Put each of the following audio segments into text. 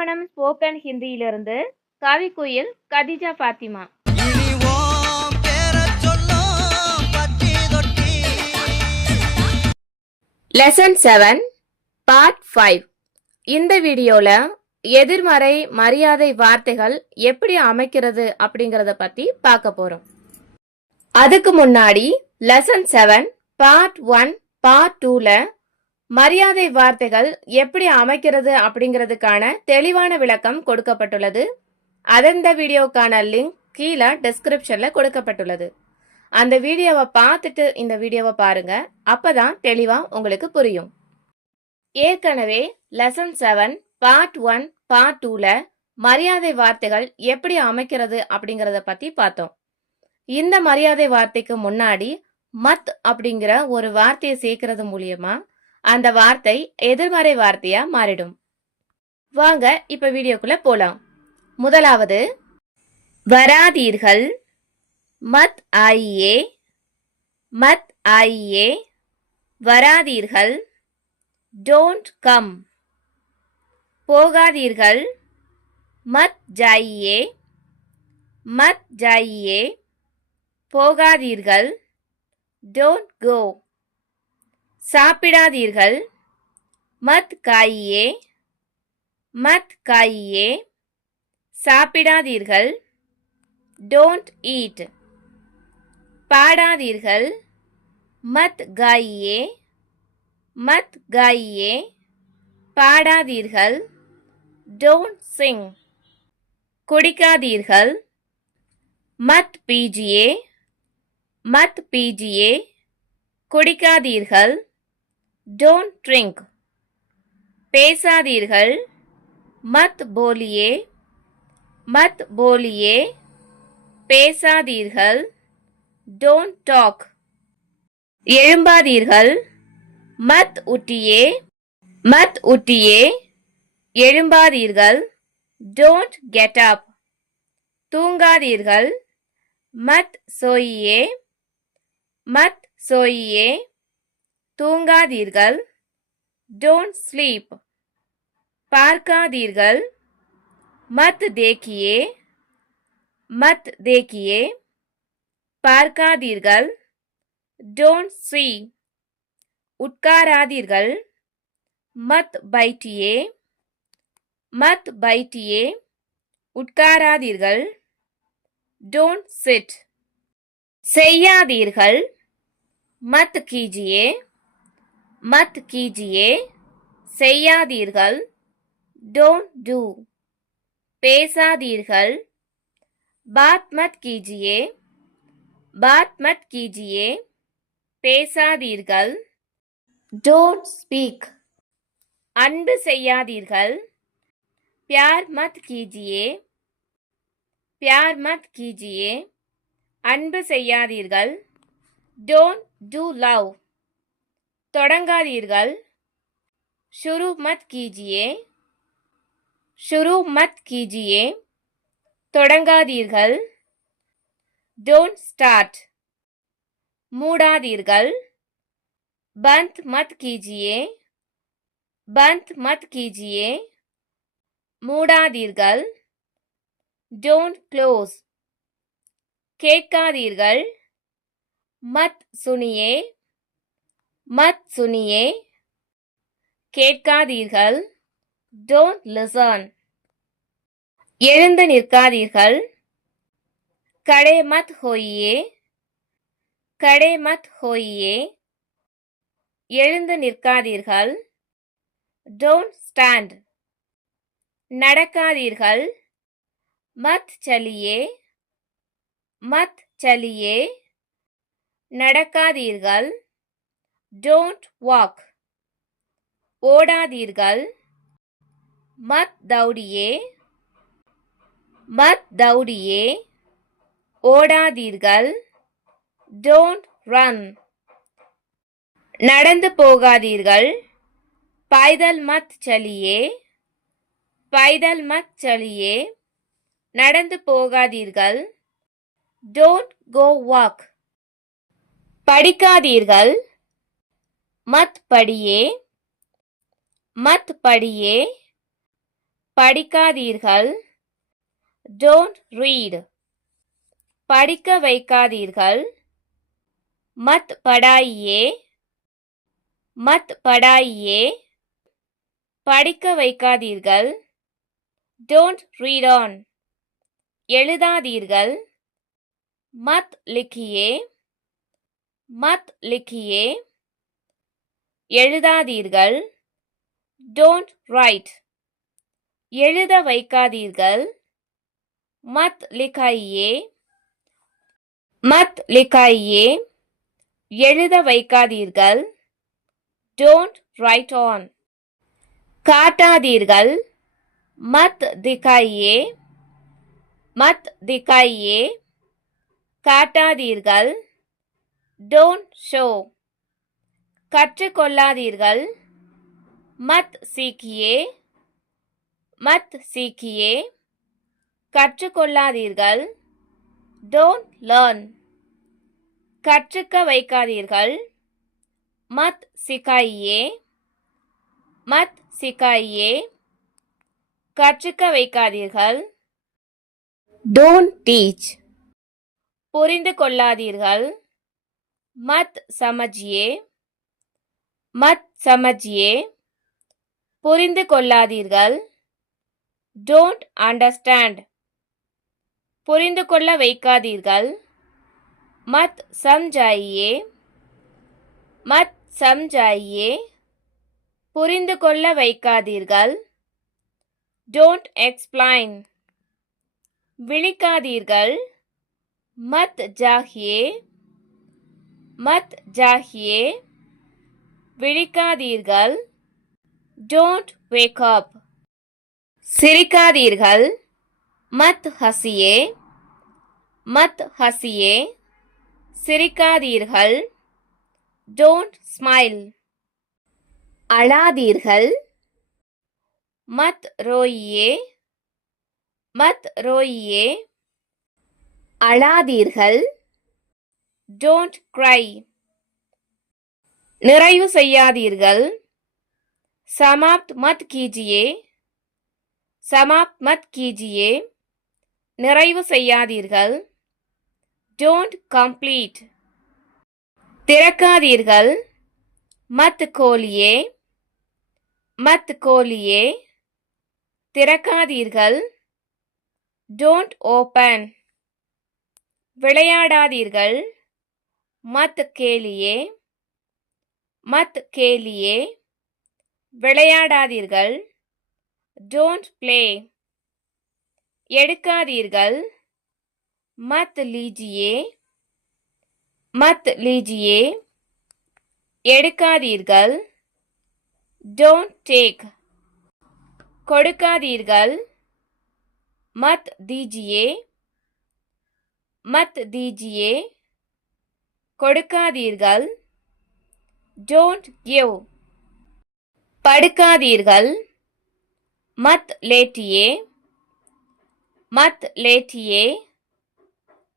நந்தவனம் ஸ்போக்கன் ஹிந்தியிலிருந்து கவிக்குயில் கதிஜா ஃபாத்திமா. Lesson 7 part 5. இந்த வீடியோல எதிர்மறை மரியாதை வார்த்தைகள் எப்படி அமைக்கிறது அப்படிங்கறத பத்தி பார்க்க போறோம். அதுக்கு முன்னாடி லெசன் 7 பார்ட் 1 பார்ட் 2ல மரியாதை வார்த்தைகள் எப்படி அமைக்கிறது அப்படிங்கிறதுக்கான தெளிவான விளக்கம் கொடுக்கப்பட்டுள்ளது. அந்த வீடியோக்கான லிங்க் கீழே டிஸ்கிரிப்ஷன்ல கொடுக்கப்பட்டுள்ளது. அந்த வீடியோவை பார்த்துட்டு இந்த வீடியோவை பாருங்க, அப்பதான் தெளிவா உங்களுக்கு புரியும். ஏற்கனவே லெசன் 7 பார்ட் 1 பார்ட் 2ல மரியாதை வார்த்தைகள் எப்படி அமைக்கிறது அப்படிங்கறத பத்தி பார்த்தோம். இந்த மரியாதை வார்த்தைக்கு முன்னாடி மத் அப்படிங்கிற ஒரு வார்த்தையை சேர்க்கிறது மூலியமா அந்த வார்த்தை எதிர்மறை வார்த்தையா மாறிடும். வாங்க இப்ப வீடியோக்குள்ள போலாம். முதலாவது வராதீர்கள், மத் ஆயியே, மத் ஆயியே, வராதீர்கள், டோன்ட் கம். போகாதீர்கள், மத் ஜாயியே, மத் ஜாயியே, போகாதீர்கள், டோன்ட் கோ. சாப்பிடாதீர்கள், மத் காயியே, மத் காயியே, சாப்பிடாதீர்கள், டோன்ட் ஈட். பாடாதீர்கள், மத் காயியே, மத் காயியே, பாடாதீர்கள், டோன்ட் சிங். குடிக்காதீர்கள், மத் பீஜியே, மத் பீஜியே, குடிக்காதீர்கள், டோன்ட் ட்ரிங்க். பேசாதீர்கள், மத் போலியே, மத் போலியே, பேசாதீர்கள், டோன்ட் டாக். எழும்பாதீர்கள், மத் உட்டியே, மத் உட்டியே, எழும்பாதீர்கள், டோன்ட் கெட் அப். தூங்காதீர்கள், மத் சோயியே, மத் சோயியே, தூங்காதீர்கள், டோன்ட் ஸ்லீப். பார்க்காதீர்கள், மத் தேக்கியே, மத் தேக்கியே, பார்க்காதீர்கள், டோன்ட் சீ. உட்காராதீர்கள், மத் பைட்டியே, மத் பைட்டியே, உட்காராதீர்கள், டோன்ட் சிட். செய்யாதீர்கள், மத் கீஜியே, மத் கீஜியே, செய்யாதீர்கள், டோன்ட் டூ. பேசாதீர்கள், பாத் மத் கீஜியே, பாத் மத் கீஜியே, பேசாதீர்கள், டோன்ட் ஸ்பீக். அன்பு செய்யாதீர்கள், प्यार मत कीजिए, प्यार मत कीजिए, அன்பு செய்யாதீர்கள், டோன்ட் டூ லவ். தொடங்காதீர்கள், शुरू मत कीजिए, शुरू मत कीजिए, தொடங்காதீர்கள், டோன்ட் ஸ்டார்ட். மூடாதீர்கள், बंद मत कीजिए, बंद मत कीजिए, மூடாதீர்கள், டோன்ட் க்ளோஸ். கேட்காதீர்கள், மத் சுனியே, மத் சுனியே, கேட்காதீர்கள், டோன்ட் லிசன். எழுந்து நிற்காதீர்கள், கடே மத் ஹோயியே, கடே மத் ஹோயியே, எழுந்து நிற்காதீர்கள், டோன்ட் ஸ்டாண்ட். நடக்காதீர்கள், மத் சலியே, மத் சலியே, நடக்காதீர்கள், டோன்ட் வாக். ஓடாதீர்கள், மத் தௌடியே, மத் தௌடியே, ஓடாதீர்கள், டோன்ட் ரன். நடந்து போகாதீர்கள், பைதல் மத் சலியே, பைதல் மத் சலியே, நடந்து போகாதீர்கள், டோன்ட் கோ வாக். படிக்காதீர்கள், மத் படியே, மத் படியே, படிக்காதீர்கள். Don't read. படிக்க வைக்காதீர்கள். மத் படாயியே. மத் படாயியே. படிக்க வைக்காதீர்கள். Don't read on. எழுதாதீர்கள். மத் லிக்கியே. மத் லிக்கியே. எழுதாதீர்கள். Don't write. எழுத வைக்காதீர்கள். மத் லிக்காயியே. மத் லிக்காயியே. எழுத வைக்காதீர்கள். Don't write on. காட்டாதீர்கள். மத் திக்காயியே. மத் திக்காயியே. காட்டாதீர்கள். Don't show. கற்றுக்கொள்ளாதீர்கள். மத் சீக்கியே. மத் சீக்கியே. கற்றுக்கொள்ளாதீர்கள். Don't learn. கற்றுக்க வைக்காதீர்கள். மத் சிக்காயியே. மத் சிக்காயியே. கற்றுக்க வைக்காதீர்கள். Don't teach. புரிந்து கொள்ளாதீர்கள். மத் சமஜியே. மத் சமஜியே. புரிந்து கொள்ளாதீர்கள். Don't understand. புரிந்து கொள்ள வைக்காதீர்கள். மத் சம்ஜாயியே. மத் சம்ஜாயியே. புரிந்து கொள்ள வைக்காதீர்கள். Don't explain. விழிக்காதீர்கள். மத் ஜாகியே. மத் ஜாகியே. விழிக்காதீர்கள். Don't wake up. சிரிக்காதீர்கள். மத் ஹசியே. மத் ஹசியே. சிரிக்காதீர்கள். Don't smile. அழாதீர்கள். மத் ரோயியே. மத் ரோயியே. அழாதீர்கள். Don't cry. நிறைவு செய்யாதீர்கள். समाप्त मत कीजिए. समाप्त मत कीजिए. நிறைவு செய்யாதீர்கள். Don't complete. திறக்காதீர்கள். மத் கோலியே. மத் கோலியே. திறக்காதீர்கள். Don't open. விளையாடாதீர்கள். மத் கேலியே. மத் கேலியே. விளையாடாதீர்கள். Don't play. எடுக்காதீர்கள். மத் லீஜியே. மத் லீஜியே. எடுக்காதீர்கள். Don't take. கொடுக்காதீர்கள். மத் தீஜியே. மத் தீஜியே. கொடுக்காதீர்கள். Don't give. படுக்காதீர்கள். மத் லேட்டியே. மத் லேட்டியே.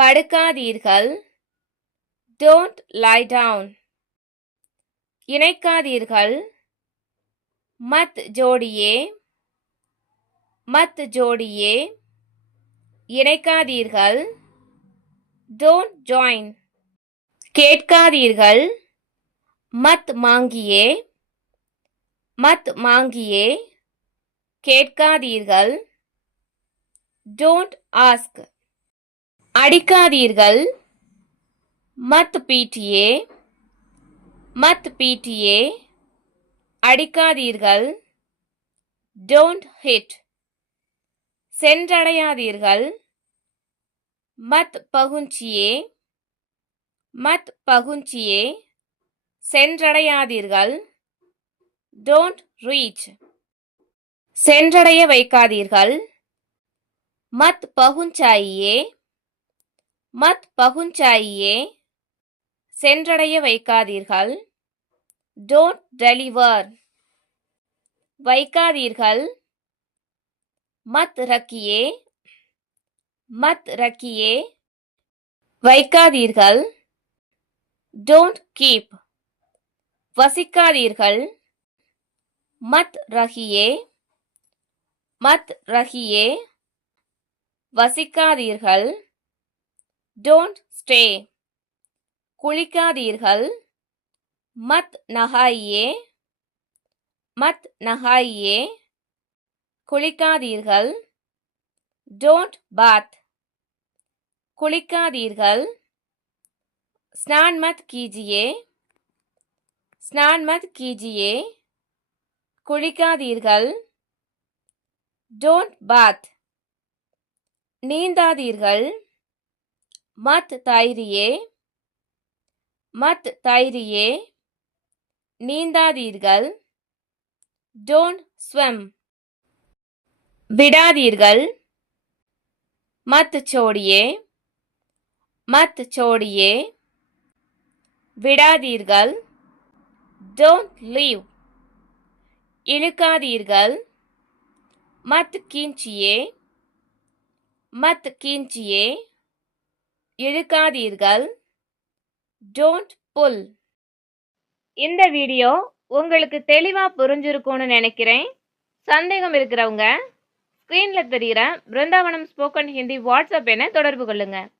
படுக்காதீர்கள். Don't lie down. இணைக்காதீர்கள். மத் ஜோடியே. மத் ஜோடியே. இணைக்காதீர்கள். Don't join. கேட்காதீர்கள். மத் மாங்கியே. மத் மாங்கியே. கேட்காதீர்கள். Don't ask. அடிக்காதீர்கள். மத் பீட்டியே. மத் பீட்டியே. அடிக்காதீர்கள். Don't hit. சென்றடையாதீர்கள். மத் பகுஞ்சியே. மத் பகுஞ்சியே. சென்றடையாதீர்கள். Don't reach. சென்றடைய வைக்காதீர்கள். மத் பகுஞ்சாயியே. மத் பகுஞ்சாயியே. சென்றடைய வைக்காதீர்கள். Don't deliver. வைக்காதீர்கள். மத் ரக்கியே. மத் ரக்கியே. வைக்காதீர்கள். Don't keep. வசிக்காதீர்கள். மத் ரஹியே. மத் ரஹியே வசிக்காதீர்கள். Don't stay குளிக்காதீர்கள். மத் நஹாயே குளிக்காதீர்கள். டோன்ட் பாத் குளிக்காதீர்கள். ஸ்நான் மத் கீஜியே குளிக்காதீர்கள். டோன்ட் பாத் நீந்தாதீர்கள். மத் தைரியே நீந்தாதீர்கள். டோன்ட் ஸ்விம் விடாதீர்கள். மத் சோடியே விடாதீர்கள். டோன்ட் லீவ் இழுக்காதீர்கள். மத் கீஞ்சியே இழுக்காதீர்கள். டோன்ட் புல். இந்த வீடியோ உங்களுக்கு தெளிவா புரிஞ்சிருக்கும்னு நினைக்கிறேன். சந்தேகம் இருக்கிறவங்க ஸ்க்ரீன்ல தெரிகிற பிருந்தாவனம் ஸ்போக்கன் ஹிந்தி வாட்ஸ்அப் என தொடர்பு கொள்ளுங்க.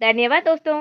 धन्यवाद दोस्तों.